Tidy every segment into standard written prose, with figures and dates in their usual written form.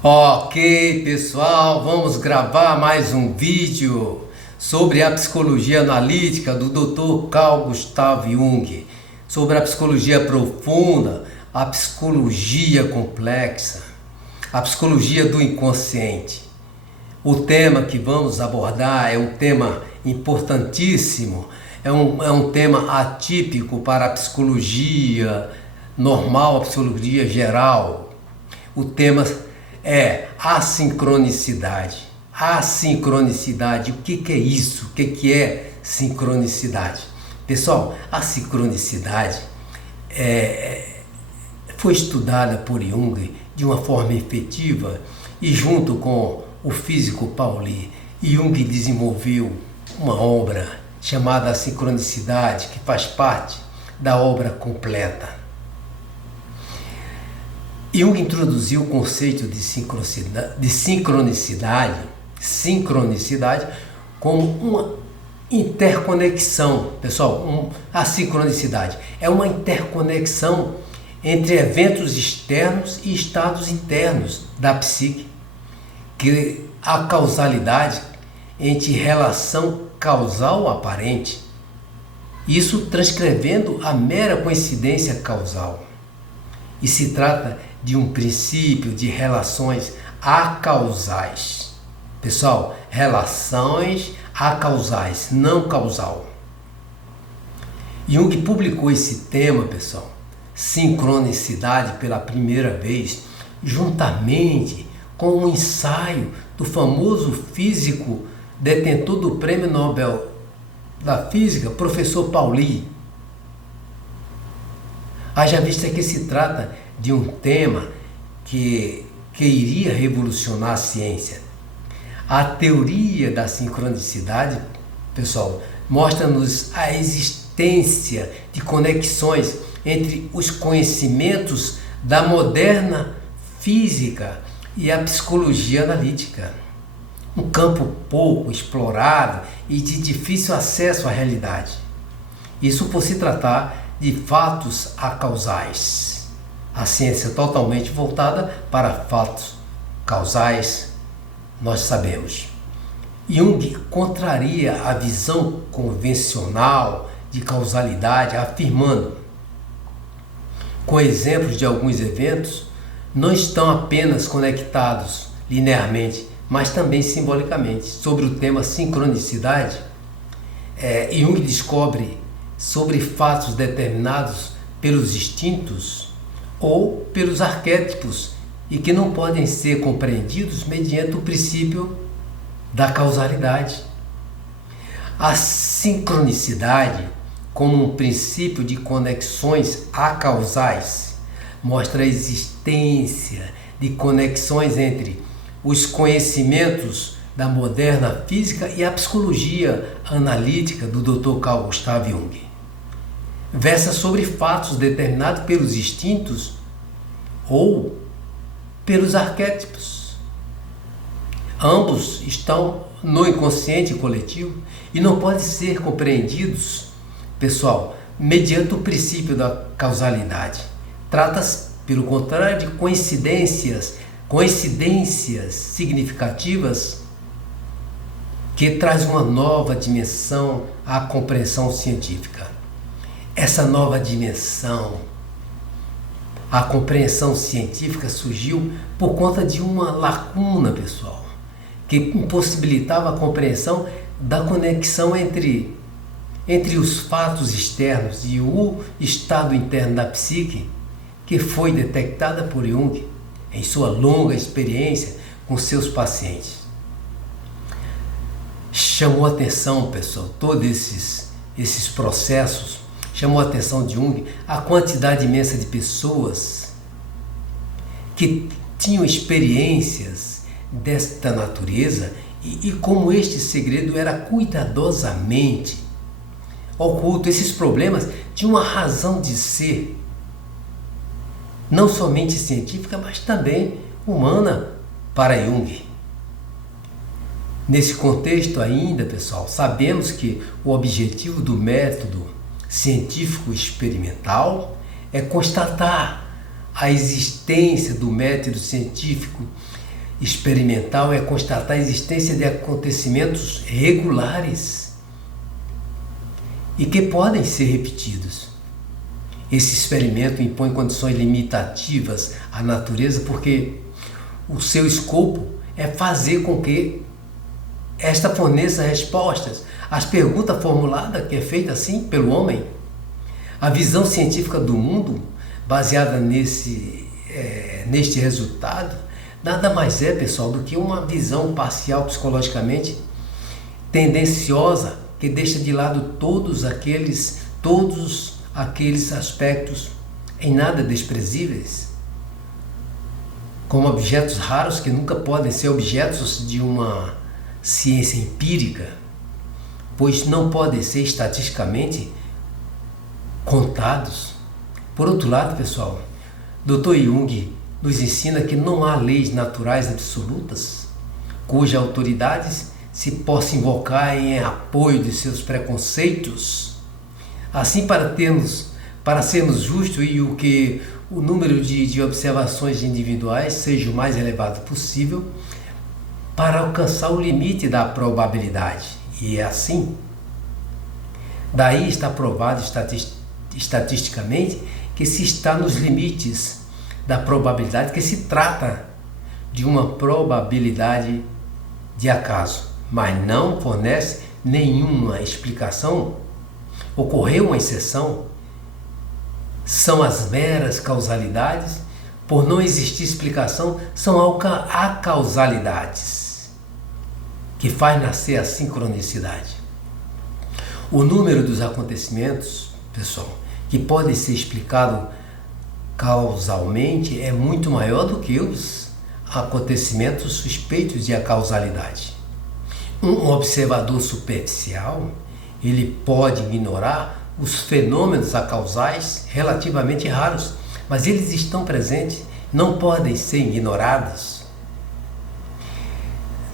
Ok, pessoal, vamos gravar mais um vídeo sobre a psicologia analítica do Dr. Carl Gustav Jung, sobre a psicologia profunda, a psicologia complexa, a psicologia do inconsciente. O tema que vamos abordar é um tema importantíssimo, é um tema atípico para a psicologia normal, a psicologia geral. O tema é a sincronicidade. A sincronicidade, o que é isso? O que é sincronicidade? Pessoal, a sincronicidade foi estudada por Jung de uma forma efetiva e junto com o físico Pauli, Jung desenvolveu uma obra chamada Sincronicidade, que faz parte da obra completa. Jung introduziu o conceito de sincronicidade como uma interconexão. Pessoal, a sincronicidade é uma interconexão entre eventos externos e estados internos da psique, que a causalidade entre relação causal aparente, isso transcrevendo a mera coincidência causal. E se trata de um princípio de relações acausais. Pessoal, relações acausais, não causal. Jung publicou esse tema, pessoal, sincronicidade, pela primeira vez, juntamente com um ensaio do famoso físico detentor do Prêmio Nobel da Física, professor Pauli. Haja vista que se trata de um tema que iria revolucionar a ciência. A teoria da sincronicidade, pessoal, mostra-nos a existência de conexões entre os conhecimentos da moderna física e a psicologia analítica. Um campo pouco explorado e de difícil acesso à realidade. Isso por se tratar de fatos acausais. A ciência totalmente voltada para fatos causais, nós sabemos. Jung contraria a visão convencional de causalidade, afirmando, com exemplos de alguns eventos, não estão apenas conectados linearmente, mas também simbolicamente. Sobre o tema sincronicidade, Jung descobre sobre fatos determinados pelos instintos ou pelos arquétipos e que não podem ser compreendidos mediante o princípio da causalidade. A sincronicidade, como um princípio de conexões acausais, mostra a existência de conexões entre os conhecimentos da moderna física e a psicologia analítica do Dr. Carl Gustav Jung. Versa sobre fatos determinados pelos instintos ou pelos arquétipos. Ambos estão no inconsciente coletivo e não podem ser compreendidos, pessoal, mediante o princípio da causalidade. Trata-se, pelo contrário, de coincidências significativas que traz uma nova dimensão à compreensão científica. Essa nova dimensão, a compreensão científica, surgiu por conta de uma lacuna, pessoal, que impossibilitava a compreensão da conexão entre os fatos externos e o estado interno da psique, que foi detectada por Jung em sua longa experiência com seus pacientes. Chamou a atenção, pessoal, todos esses processos, chamou a atenção de Jung a quantidade imensa de pessoas que tinham experiências desta natureza e como este segredo era cuidadosamente oculto. Esses problemas tinham uma razão de ser, não somente científica, mas também humana para Jung. Nesse contexto ainda, pessoal, sabemos que o objetivo do método científico experimental é constatar a existência do método científico experimental é constatar a existência de acontecimentos regulares e que podem ser repetidos. Esse experimento impõe condições limitativas à natureza porque o seu escopo é fazer com que esta forneça respostas às perguntas formuladas, que é feita assim pelo homem. A visão científica do mundo, baseada neste resultado, nada mais é, pessoal, do que uma visão parcial psicologicamente tendenciosa que deixa de lado todos aqueles aspectos em nada desprezíveis, como objetos raros que nunca podem ser objetos de uma ciência empírica, pois não podem ser estatisticamente contados. Por outro lado, pessoal, Dr. Jung nos ensina que não há leis naturais absolutas cuja autoridade se possa invocar em apoio de seus preconceitos. Assim, para sermos justos e o número de observações individuais seja o mais elevado possível, para alcançar o limite da probabilidade. E é assim. Daí está provado estatisticamente que se está nos limites da probabilidade, que se trata de uma probabilidade de acaso, mas não fornece nenhuma explicação. Ocorreu uma exceção, são as meras causalidades, por não existir explicação, são acausalidades, que faz nascer a sincronicidade. O número dos acontecimentos, pessoal, que podem ser explicados causalmente é muito maior do que os acontecimentos suspeitos de acausalidade. Um observador superficial, ele pode ignorar os fenômenos acausais relativamente raros, mas eles estão presentes, não podem ser ignorados.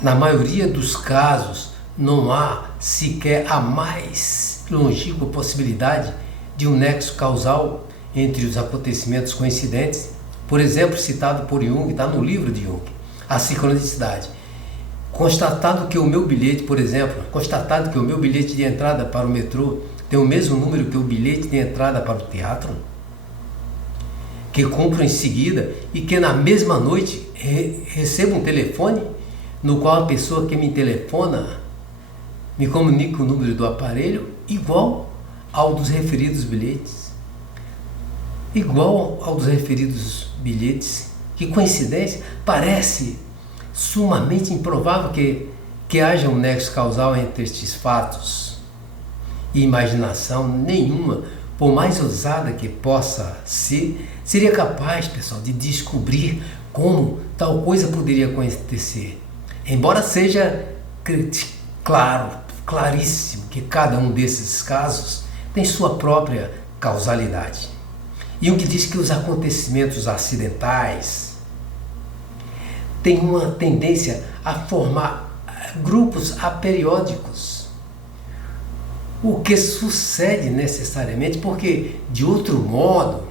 Na maioria dos casos, não há sequer a mais longínqua possibilidade de um nexo causal entre os acontecimentos coincidentes. Por exemplo, citado por Jung, está no livro de Jung, a sincronicidade. Constatado que o meu bilhete de entrada para o metrô tem o mesmo número que o bilhete de entrada para o teatro, que compro em seguida e que na mesma noite recebo um telefone no qual a pessoa que me telefona me comunica o número do aparelho igual ao dos referidos bilhetes. Que coincidência! Parece sumamente improvável que haja um nexo causal entre estes fatos. E imaginação nenhuma, por mais ousada que possa ser, seria capaz, pessoal, de descobrir como tal coisa poderia acontecer. Embora seja claríssimo que cada um desses casos tem sua própria causalidade. E o que diz que os acontecimentos acidentais têm uma tendência a formar grupos aperiódicos, o que sucede necessariamente porque, de outro modo,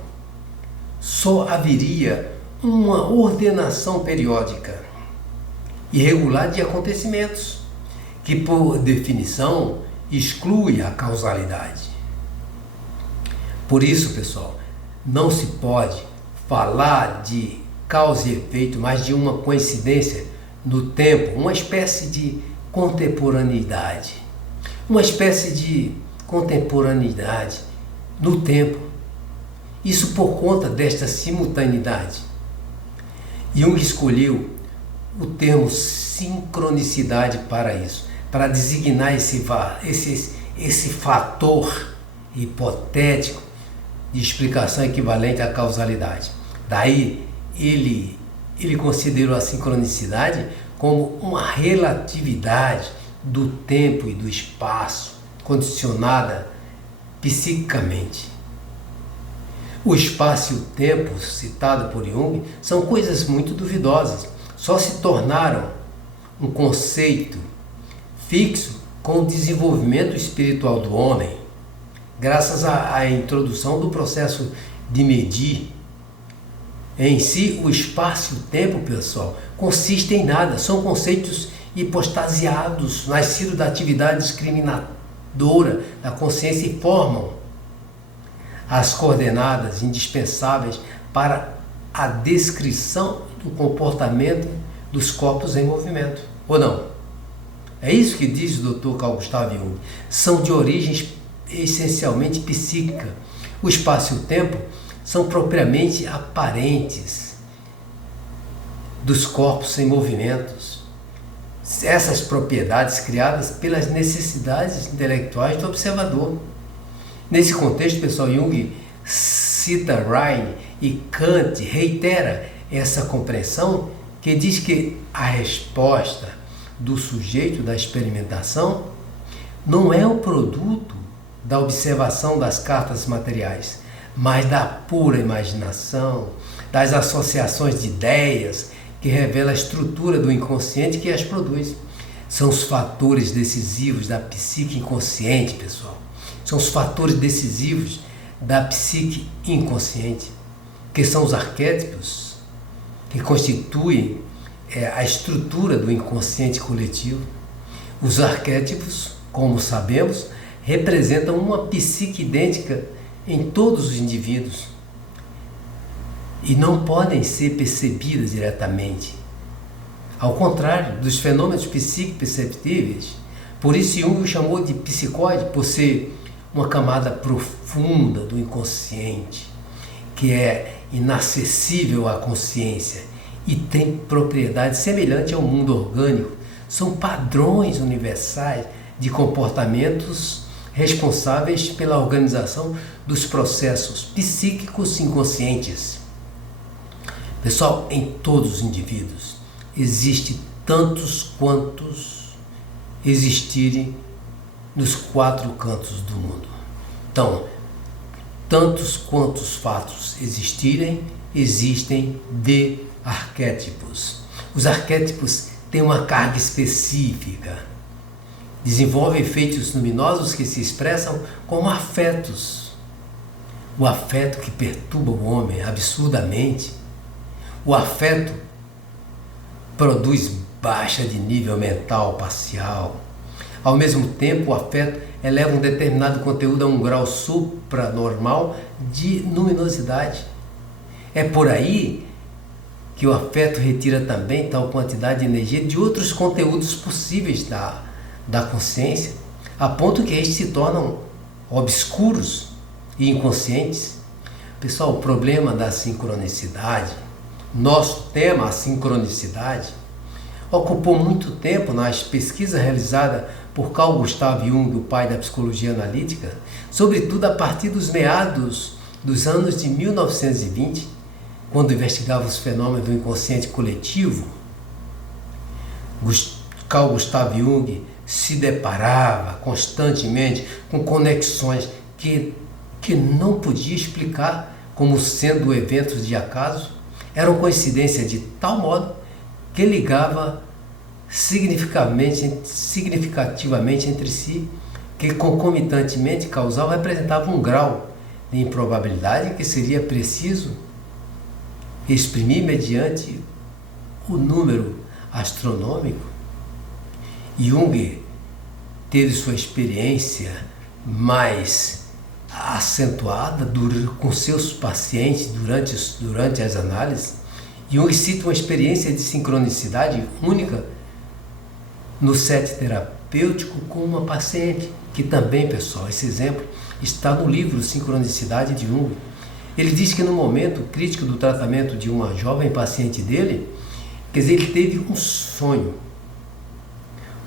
só haveria uma ordenação periódica irregular de acontecimentos, que por definição exclui a causalidade. Por isso, pessoal, não se pode falar de causa e efeito, mas de uma coincidência no tempo, uma espécie de contemporaneidade. Uma espécie de contemporaneidade no tempo. Isso por conta desta simultaneidade. Jung escolheu o termo sincronicidade para isso, para designar esse fator hipotético de explicação equivalente à causalidade. Daí ele considerou a sincronicidade como uma relatividade do tempo e do espaço, condicionada psiquicamente. O espaço e o tempo, citado por Jung, são coisas muito duvidosas. Só se tornaram um conceito fixo com o desenvolvimento espiritual do homem, graças à introdução do processo de medir Em si, o espaço e o tempo, pessoal, consistem em nada, são conceitos hipostasiados, nascidos da atividade discriminadora da consciência e formam as coordenadas indispensáveis para a descrição do comportamento dos corpos em movimento, ou não? É isso que diz o Dr. Carl Gustav Jung. São de origem essencialmente psíquica. O espaço e o tempo são propriamente aparentes dos corpos em movimentos. Essas propriedades criadas pelas necessidades intelectuais do observador. Nesse contexto, pessoal, Jung cita Ryle e Kant reitera essa compreensão que diz que a resposta do sujeito da experimentação não é o produto da observação das cartas materiais, mas da pura imaginação, das associações de ideias que revela a estrutura do inconsciente que as produz. São os fatores decisivos da psique inconsciente, pessoal. São os fatores decisivos da psique inconsciente, que são os arquétipos que constituem a estrutura do inconsciente coletivo. Os arquétipos, como sabemos, representam uma psique idêntica em todos os indivíduos e não podem ser percebidas diretamente. Ao contrário dos fenômenos psíquicos perceptíveis, por isso Jung o chamou de psicóide, por ser uma camada profunda do inconsciente, que é inacessível à consciência e tem propriedades semelhantes ao mundo orgânico. São padrões universais de comportamentos responsáveis pela organização dos processos psíquicos inconscientes. Pessoal, em todos os indivíduos existe tantos quantos existirem nos quatro cantos do mundo. Então, tantos quantos fatos existirem, existem de arquétipos. Os arquétipos têm uma carga específica, desenvolvem efeitos luminosos que se expressam como afetos. O afeto que perturba o homem absurdamente. O afeto produz baixa de nível mental parcial. Ao mesmo tempo, o afeto eleva um determinado conteúdo a um grau supranormal de luminosidade. É por aí que o afeto retira também tal quantidade de energia de outros conteúdos possíveis da consciência, a ponto que estes se tornam obscuros e inconscientes. Pessoal, o problema da sincronicidade, nosso tema, a sincronicidade, ocupou muito tempo nas pesquisas realizadas por Carl Gustav Jung, o pai da psicologia analítica, sobretudo a partir dos meados dos anos de 1920, quando investigava os fenômenos do inconsciente coletivo. Carl Gustav Jung se deparava constantemente com conexões que não podia explicar como sendo eventos de acaso. Eram coincidências de tal modo que ligava significativamente entre si, que concomitantemente causavam representavam um grau de improbabilidade que seria preciso exprimir mediante o número astronômico. Jung teve sua experiência mais acentuada com seus pacientes durante as análises. Jung cita uma experiência de sincronicidade única no set terapêutico com uma paciente, que também, pessoal, esse exemplo está no livro Sincronicidade de Jung. Ele diz que no momento crítico do tratamento de uma jovem paciente dele, quer dizer, ele teve um sonho.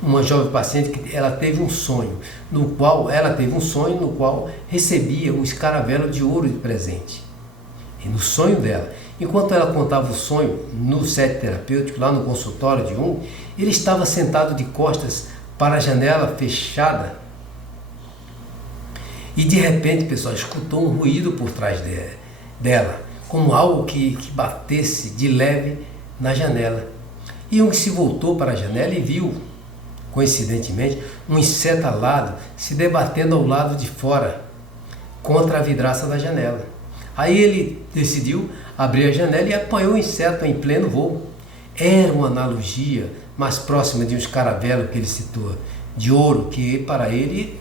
Uma jovem paciente que ela teve um sonho no qual recebia um escaravelho de ouro de presente. E no sonho dela, enquanto ela contava o sonho no set terapêutico, lá no consultório de Jung, ele estava sentado de costas para a janela fechada e de repente, pessoal, escutou um ruído por trás dela, como algo que batesse de leve na janela. E Jung se voltou para a janela e viu, coincidentemente, um inseto alado se debatendo ao lado de fora, contra a vidraça da janela. Aí ele decidiu abriu a janela e apanhou o inseto em pleno voo. Era uma analogia mais próxima de um escaravelo que ele citou, de ouro, que para ele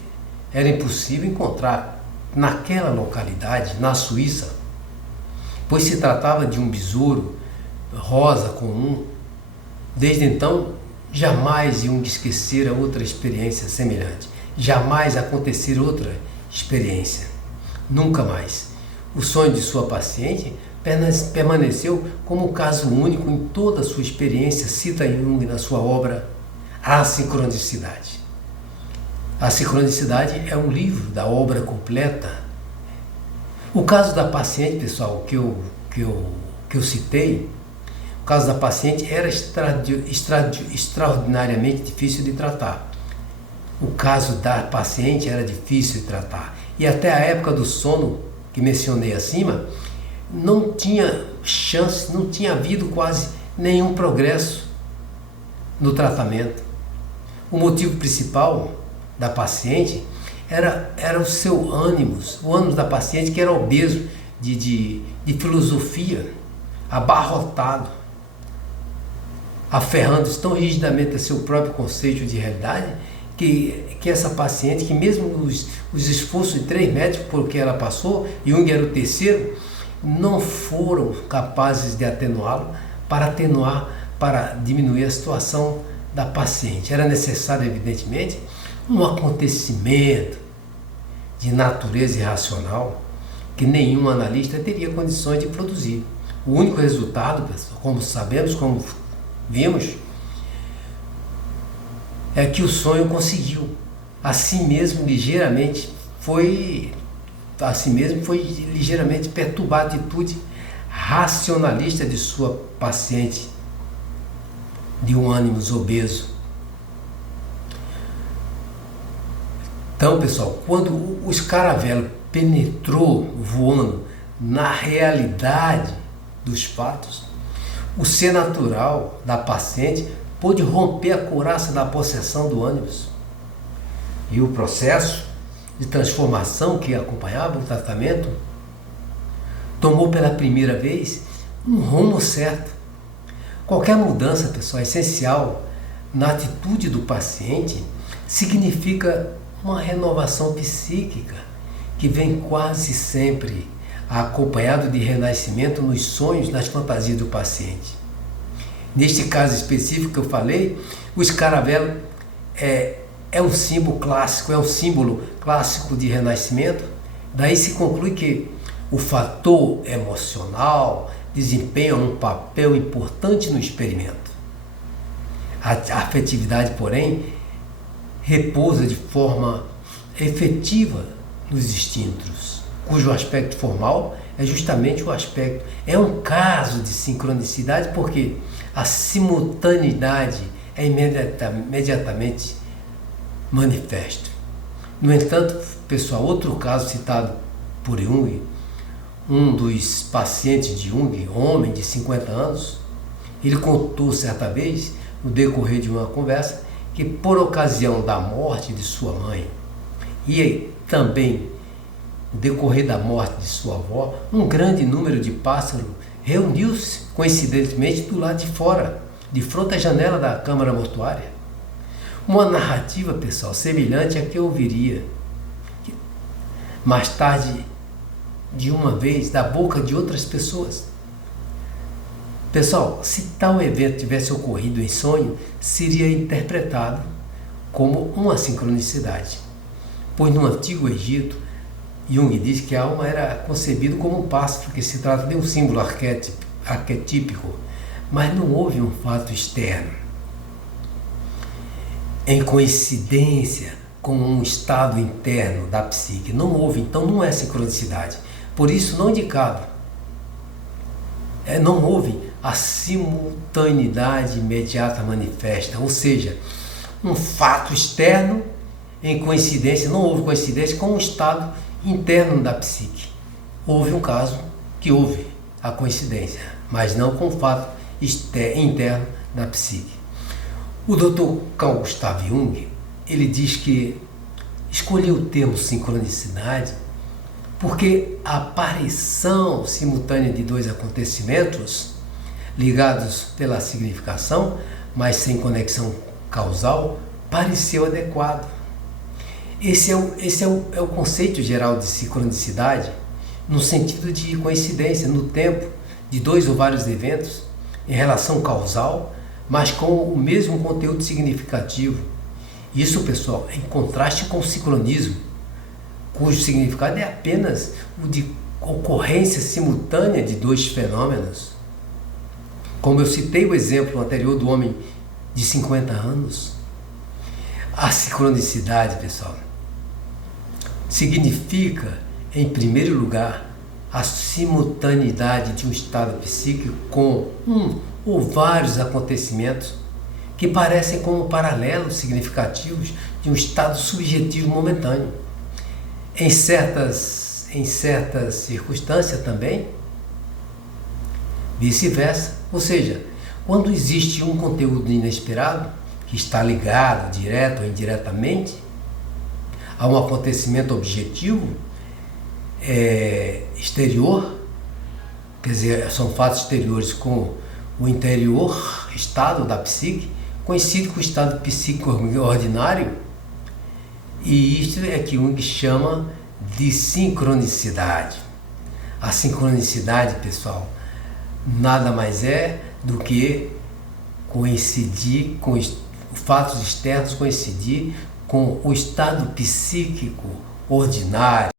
era impossível encontrar naquela localidade, na Suíça, pois se tratava de um besouro rosa comum. Desde então, jamais Jung esquecera outra experiência semelhante. Jamais acontecer outra experiência. Nunca mais. O sonho de sua paciente permaneceu como um caso único em toda a sua experiência, cita Jung na sua obra A Sincronicidade. A Sincronicidade é um livro da obra completa. O caso da paciente, pessoal, que eu citei, o caso da paciente era extraordinariamente difícil de tratar. O caso da paciente era difícil de tratar. E até a época do sono, que mencionei acima, não tinha chance, não tinha havido quase nenhum progresso no tratamento. O motivo principal da paciente era o seu ânimo, o ânimo da paciente, que era obeso de filosofia, abarrotado, aferrando-se tão rigidamente a seu próprio conceito de realidade, que essa paciente, que mesmo os esforços de 3 médicos por que ela passou, Jung era o terceiro, não foram capazes de atenuá-lo, para diminuir a situação da paciente. Era necessário, evidentemente, um acontecimento de natureza irracional que nenhum analista teria condições de produzir. O único resultado, como sabemos, como vimos, é que o sonho conseguiu. Assim mesmo foi ligeiramente perturbar a atitude racionalista de sua paciente, de um ânimo obeso. Então, pessoal, quando o escaravelo penetrou voando na realidade dos fatos, o ser natural da paciente pôde romper a couraça da possessão do ânimos. E o processo de transformação que acompanhava o tratamento tomou pela primeira vez um rumo certo. Qualquer mudança, pessoal, essencial na atitude do paciente significa uma renovação psíquica que vem quase sempre acompanhado de renascimento nos sonhos, nas fantasias do paciente. Neste caso específico que eu falei, o escaravelo é um símbolo clássico de renascimento. Daí se conclui que o fator emocional desempenha um papel importante no experimento. A afetividade, porém, repousa de forma efetiva nos instintos, cujo aspecto formal é justamente o aspecto. É um caso de sincronicidade porque a simultaneidade é imediatamente manifesta. No entanto, pessoal, outro caso citado por Jung, um dos pacientes de Jung, homem de 50 anos, ele contou certa vez, no decorrer de uma conversa, que por ocasião da morte de sua mãe e também no decorrer da morte de sua avó, um grande número de pássaros reuniu-se coincidentemente do lado de fora, de frente à janela da câmara mortuária. Uma narrativa, pessoal, semelhante à que eu ouviria mais tarde, de uma vez, da boca de outras pessoas. Pessoal, se tal evento tivesse ocorrido em sonho, seria interpretado como uma sincronicidade. Pois no Antigo Egito, Jung diz que a alma era concebida como um pássaro, que se trata de um símbolo arquetípico, mas não houve um fato externo em coincidência com um estado interno da psique. Não houve, então não é sincronicidade. Por isso não indicado. Não houve a simultaneidade imediata manifesta, ou seja, um fato externo em coincidência, não houve coincidência com um estado interno da psique. Houve um caso que houve a coincidência, mas não com o fato interno da psique. O Dr. Carl Gustav Jung, ele diz que escolheu o termo sincronicidade Porque a aparição simultânea de dois acontecimentos ligados pela significação, mas sem conexão causal, pareceu adequado. Esse é o conceito geral de sincronicidade, no sentido de coincidência no tempo de dois ou vários eventos em relação causal, mas com o mesmo conteúdo significativo. Isso, pessoal, é em contraste com o sincronismo, cujo significado é apenas o de ocorrência simultânea de dois fenômenos. Como eu citei o exemplo anterior do homem de 50 anos, a sincronicidade, pessoal, significa, em primeiro lugar, a simultaneidade de um estado psíquico com um ou vários acontecimentos que parecem como paralelos significativos de um estado subjetivo momentâneo. Em certas circunstâncias também, vice-versa. Ou seja, quando existe um conteúdo inesperado que está ligado, direto ou indiretamente, a um acontecimento objetivo exterior, quer dizer, são fatos exteriores com o interior estado da psique, conhecido como estado psíquico ordinário, e isto é que Jung chama de sincronicidade. A sincronicidade, pessoal, nada mais é do que coincidir com os fatos externos, coincidir com o estado psíquico ordinário.